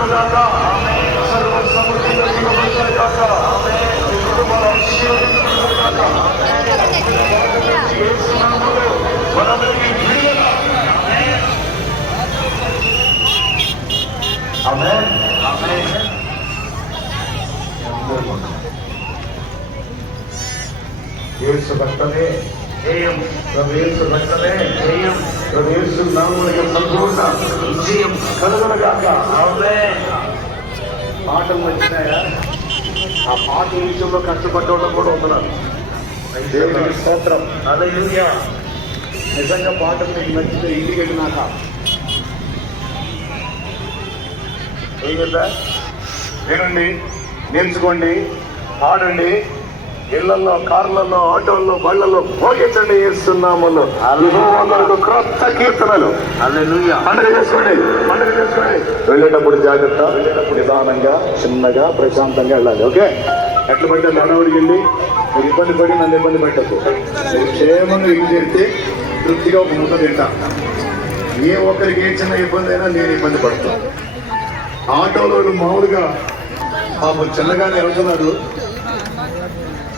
కలుగునుగాక. సర్వ సమృద్ధిగా దిగబడతాయిగాక. మీ కుటుంబాల ఆశీర్వదించుగాక. యేసు నామములో మనందరికీ విడుదల. ఆమేన్. ఆమేన్. యేసు రక్తమే జయం. ప్రభు యేసు రక్తమే జయం. ప్రభు యేసు నామమునకు సంపూర్ణ విజయం కలుగునుగాక. ఆమేన్. పాటలు వచ్చినాయా? ఆ పాట విషయంలో కష్టపడ్డవాళ్ళు కూడా ఉన్నారు. దేవునికి స్తోత్రం. హల్లెలూయా. నిజంగా పాటలు మీకు నచ్చితే ఇంటికి వెళ్ళినాక ఏం కదా వినండి, నేర్చుకోండి, ఆడండి, ఇళ్లలో, కార్లలో, ఆటోల్లో, బళ్ళల్లో భోగించండి. చేస్తున్నాములు క్రొత్త కీర్తనలు. హల్లెలూయా. పండుగ చేసుకోండి, పండుగ చేసుకోండి. వెళ్ళేటప్పుడు జాగ్రత్త, వెళ్ళేటప్పుడు నిదానంగా, చిన్నగా, ప్రశాంతంగా వెళ్ళాలి. ఓకే? ఎట్లా పడితే నడవడికి వెళ్ళి మీరు ఇబ్బంది పడి నన్ను ఇబ్బంది పెట్టద్దు. మీరు క్షేమంగా ఇల్లు చేస్తే తృప్తిగా ఒక ముద్ద తింటా. ఏ ఒక్కరికి ఏ చిన్న ఇబ్బంది అయినా నేను ఇబ్బంది పడతాను. ఆటోలో మామూలుగా పాపం చిన్నగానే వెళ్తున్నారు,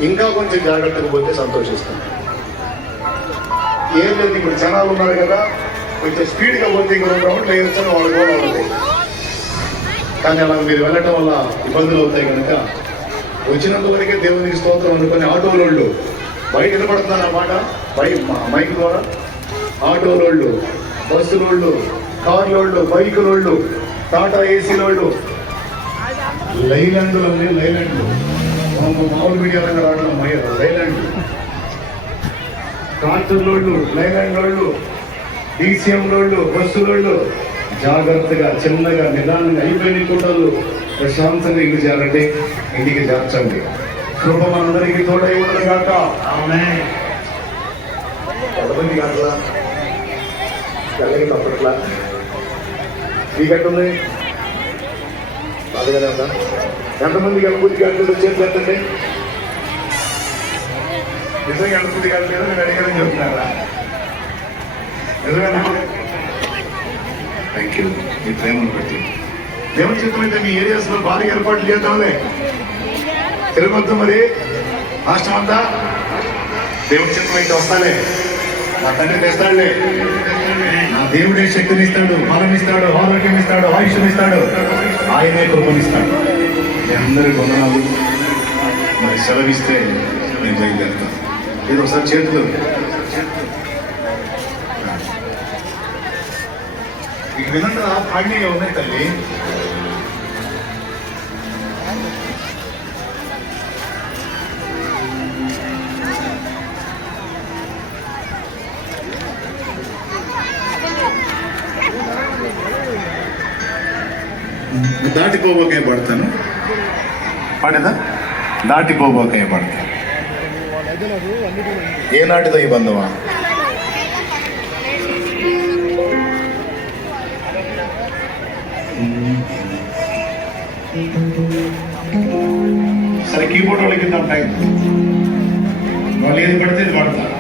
ఇంకా కొంచెం జాగ్రత్తగా పోతే సంతోషిస్తాం. ఏం లేదు, ఇప్పుడు జనాలు ఉన్నారు కదా, కొంచెం స్పీడ్గా పోతే ఇంకో 2 రౌండ్లు వేయించడం వాళ్ళు కూడా ఉంది. కానీ అలా మీరు వెళ్ళటం వల్ల ఇబ్బందులు అవుతాయి కనుక వచ్చినంత వరకే దేవునికి స్తోత్రం అనుకుని ఆటోలోళ్ళు బయట నిలబడుతున్నారు అన్నమాట. మైక్ ద్వారా ఆటోలోళ్ళు, బస్సులోళ్ళు, కార్లోళ్ళు, బైకులోళ్ళు, టాటా ఏసీలోళ్ళు, లైలాండ్లు అండి, లైలాండ్లు మామూలు మీడియా రంగా రావడం లైలాండ్లు, ట్రాక్టర్లోళ్ళు, లైలాండ్లోళ్ళు, డీసీఎంలోళ్ళు, బస్సులోళ్ళు జాగ్రత్తగా, చిన్నగా, నిదానంగా అయిపోయిన కుటుంబాలు ప్రశాంతంగా ఇల్లు చేరండి, ఇంటికి చేర్చండి. కృప మనందరికీ తోడై ఉండదు కాక. ఆమేన్. ఎంతమంది కాట్లా తెల్లకి తప్పట్లా మీకెట్టుంది? బాధగానే ఉందా? ఎంతమందికి అనుభూతి కాట్లేదు చేతులు ఎత్తండి. నిజంగా అనుభూతి కాట్లేదు, నేను అడిగానని చెప్తున్నారా? నిజమేనా? Thank you. మీ ప్రేమను బట్టి దేవుని చిత్తం అయితే మీ ఏరియాస్ లో భారీ ఏర్పాట్లు చేద్దాంలే. తిరగొద్దు మరి రాష్ట్రం అంతా. దేవుని చిత్తం అయితే వస్తాలే, నా తండ్రి తెస్తాడులే. నా దేవుడే శక్తిని ఇస్తాడు, బలం ఇస్తాడు, ఆరోగ్యం ఇస్తాడు, ఆయుష్యం ఇస్తాడు, ఆయనే కృపనిస్తాడు. మీ అందరి వందనాలు. మరి సెలవిస్తే నేను బయలుదేరుతాను. ఇది ఒకసారి చేతులు ఇక వినండి. పాడినగా ఉన్నాయి తల్లి. దాటిపోబోకే పడతాను. పాడేదా? దాటిపోబోకే పడతాను. ఏనాటిదో ఈ బంధువా? సరే, కీబోర్డ్ వాళ్ళకి ఇద్దాం టైం. వాళ్ళు ఏది పడితే ఇది పడతారు.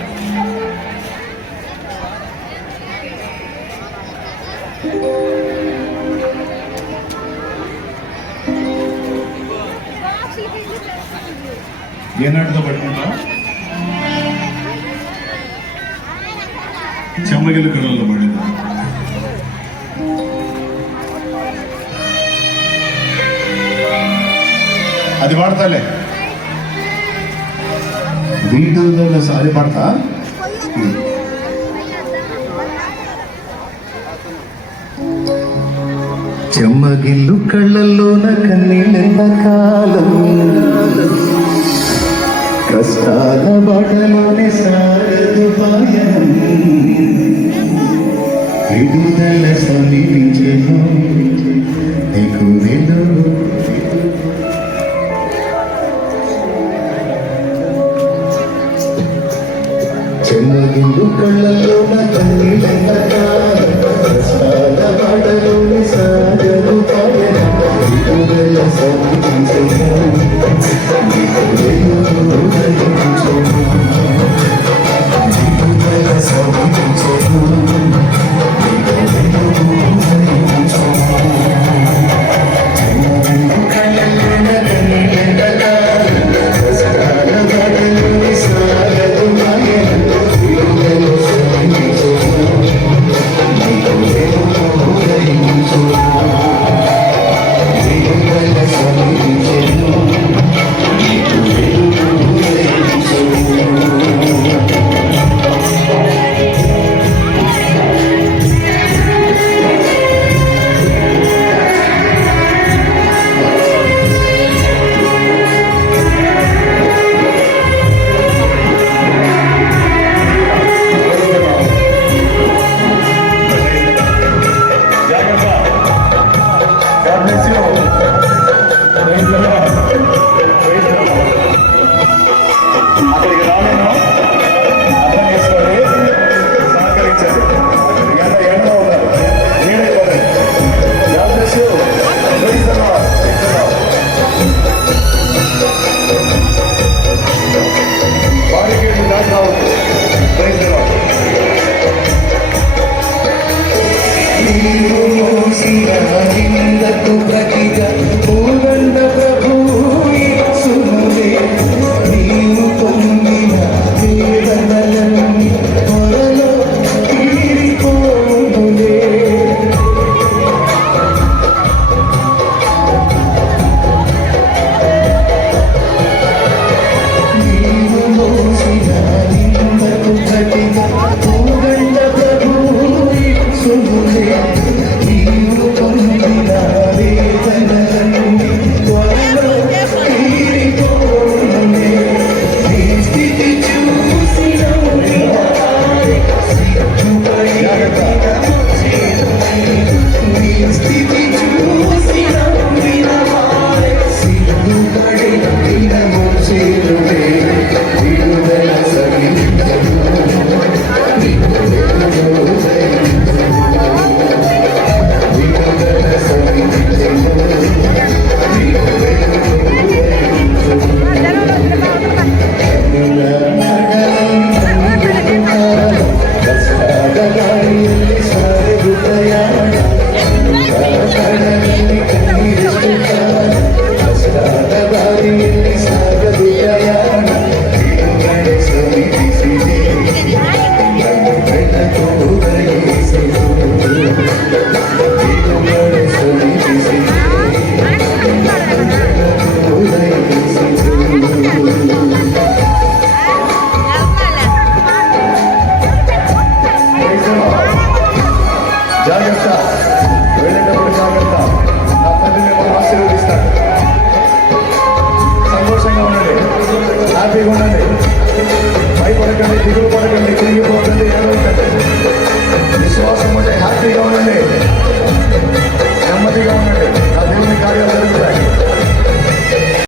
ఏనాటితో పట్టుకుంటా? చెమ్మగిల్లి కళల్లో పడేది. అది పాడతాలే. విడుదల అది పాడతా. చెమ్మగిల్లు కళ్ళల్లోన కన్నీళ్ళ కాలం, కష్టాల బాటలోనే సాగదు పయనం, విడుదల సమీపించెను నీకు వెలుగు. చెమ్మగిల్లు కళ్ళల్లోన కన్నీళ్ళ కాలం, కష్టాల బాటలోనే సాగదు పయనం, విడుదల సమీపించెను నీకు వెలుగు. కలిగి ఉండండి.